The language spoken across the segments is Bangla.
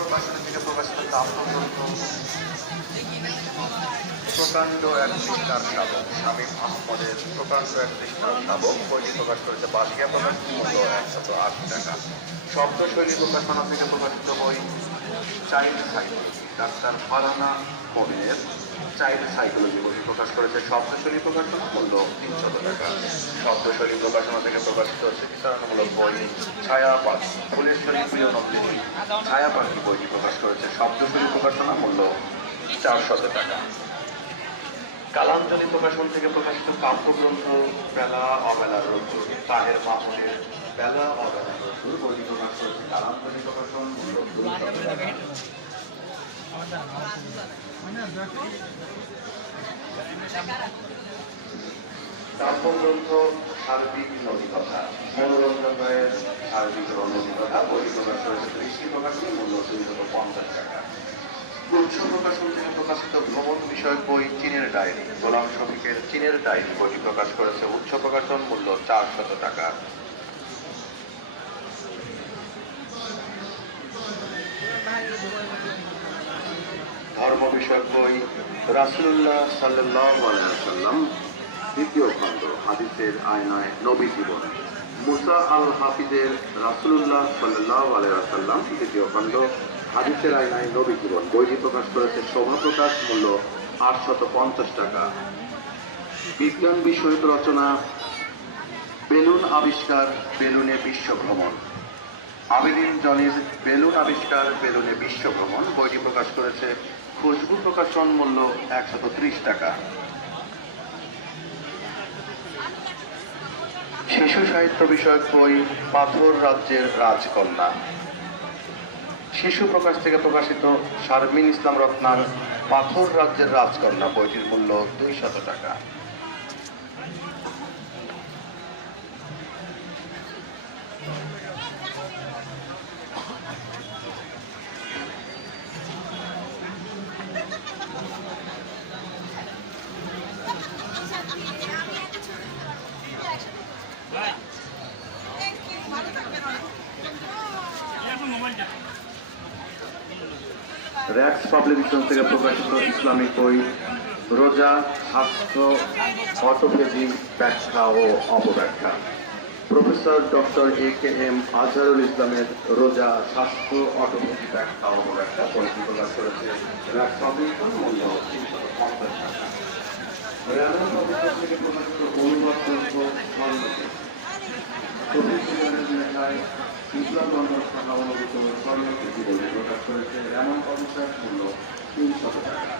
প্রকাশনী থেকে প্রকাশিত কাব্যগ্রন্থ প্রকাণ্ড এক পৃষ্ঠার শাবক শামীম আহমদের প্রকাণ্ড এক পৃষ্ঠার শাবক বইটি প্রকাশ করেছে বাসিয়া প্রকাশনী মূল্য 108 টাকা। শব্দশৈলী প্রকাশনা থেকে প্রকাশিত বই চাইল্ড সাইকোলজি ডাক্তার ফারহানা মনিরের চাইল্ড সাইকোলজি বইটি প্রকাশ করেছে শব্দশৈলী প্রকাশনা মূল্য 300 টাকা। শব্দশৈলী প্রকাশনা থেকে প্রকাশিত চিকিৎসামূলক বই ছায়া পাখি ফুলেশ্বরী প্রিয় নন্দিনী ছায়া পাখি বইটি প্রকাশ করেছে শব্দশৈলী প্রকাশনা মূল্য 400 টাকা। কালাঞ্জলি প্রকাশন থেকে প্রকাশিত কাব্যগ্রন্থ বেলা অবেলার রসুল তাহের মাহমুদের বেলা অবেলার রসুল বইটি প্রকাশ করেছে কালাঞ্জলি প্রকাশন মূল্য 200 টাকা। কাব্যগ্রন্থ সার্বিক নদীকথা মনোরঞ্জন রায়ের সার্বিক নদীকথা বইটি প্রকাশ করেছে দৃষ্টি প্রকাশনী মূল্য 250 টাকা। উৎস প্রকাশন থেকে প্রকাশিত ভ্রমণ বিষয়ক বই চীনের ডায়েরি গোলাম শফিকের চীনের ডায়েরি বইটি প্রকাশ করেছে উৎস প্রকাশন মূল্য 400 টাকা। ধর্ম বিষয়ক বই রাসূলুল্লাহ সাল্লাল্লাহু আলাইহি ওয়াসাল্লাম দ্বিতীয় খণ্ড হাদিসের আয়নায় নবী জীবন মুসা আল হাফিজের রাসূলুল্লাহ সাল্লাল্লাহু আলাইহি ওয়াসাল্লাম দ্বিতীয় খণ্ড হাদিসের আয়নায় নবী জীবন বইটি প্রকাশ করেছে শোভা প্রকাশ মূল্য 850 টাকা। বিজ্ঞান বিষয়ক রচনা বেলুন আবিষ্কার বেলুনে বিশ্ব ভ্রমণ আবেদিন জনির বেলুন আবিষ্কার বেলুনে বিশ্ব ভ্রমণ বইটি প্রকাশ করেছে খুশবু প্রকাশন মূল্য 130 টাকা। শিশু সাহিত্য বিষয়ক বই পাথর রাজ্যের রাজকন্যা শিশু প্রকাশ থেকে প্রকাশিত শারমিন ইসলাম রত্নার পাথর রাজ্যের রাজকন্যা বইটির মূল্য 200 টাকা। র্যাক্স পাবলিকেশন থেকে প্রকাশিত ইসলামিক বই রোজা স্বাস্থ্য অটোফেজি ব্যাখ্যা ও অপব্যাখ্যা প্রফেসর ডক্টর AKM আজহারুল ইসলামের রোজা স্বাস্থ্য অটোফেজি ব্যাখ্যা ও অপব্যাখ্যা বইটি প্রকাশ করেছে র্যাক্স পাবলিকেশন মূল্য 350 টাকা। র্যামন পাবলিকেশন থেকে প্রকাশিত অনুবাদ গ্রন্থ প্রকাশ করেছে রেমন পাবলিশার মূল্য 300 টাকা।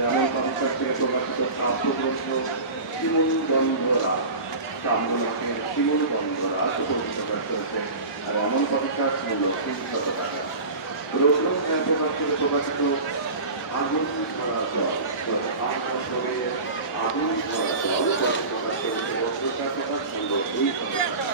রেমন পাবলিশার থেকে প্রকাশিত কাব্যগ্রন্থ শিমুল গন্ধরা শিমুল গন্ধরা প্রকাশ করেছে রেমন পাবলিশার মূল্য 300 টাকা। রোজন প্রকাশ করে প্রকাশিত আগুন ধরা জল আগুন ধরা জল প্রকাশ করেছে রৌদ্রকার প্রকাশ মূল্য 200 টাকা।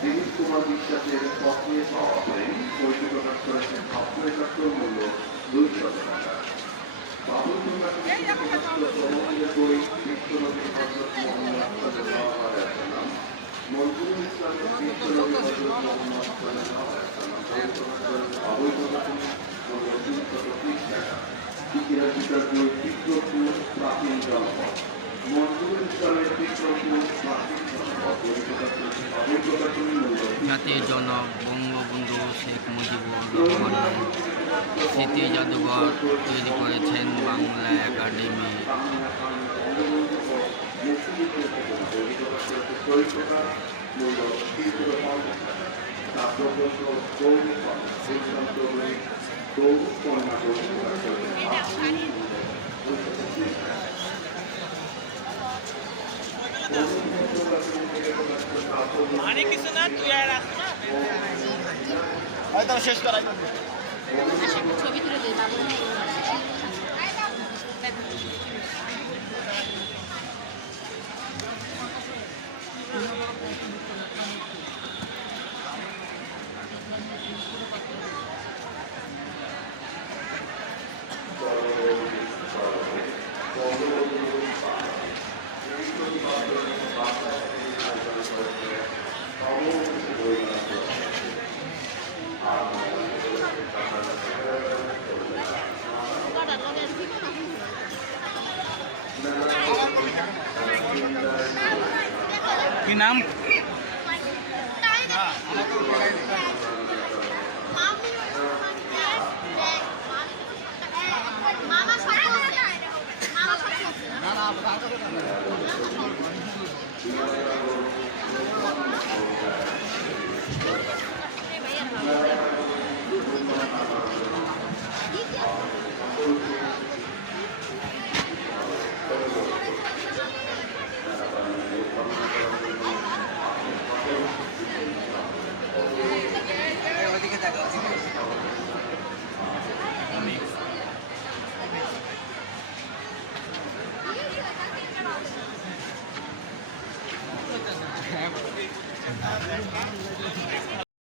দিলীপ কুমার বিশ্বাসের পথে পাওয়া প্রেম বইটি প্রকাশ করেছে 771 মূল্য 200 টাকা। বাবুল প্রকাশ বই বিশ্বনবী হযরত মুহাম্মদ সাল্লাল্লাহু আলাইহি ওয়াসাল্লাম মনজুরুল ইসলামের বিশ্বনবী হযরত মুহাম্মদ সাল্লাল্লাহু আলাইহি ওয়াসাল্লাম অবৈধ প্রকাশনী মূল্য 330 টাকা। ইতিহাস বিষয়ক বই চিত্রকূট প্রাচীন জনপদ মনজুরুল ইসলামের চিত্রকূট প্রাচীন জনপদ বই প্রকাশ করেছে অবৈধ প্রকাশনী মূল্য জাতির জনক বঙ্গবন্ধু শেখ মুজিবুর রহমান স্মৃতি জাদুঘর তৈরি করেছেন বাংলা একাডেমি। মানে কিছু না তুই আর আসো না হয়তো শেষ করাই ছবি তুলে দিই কি নাম?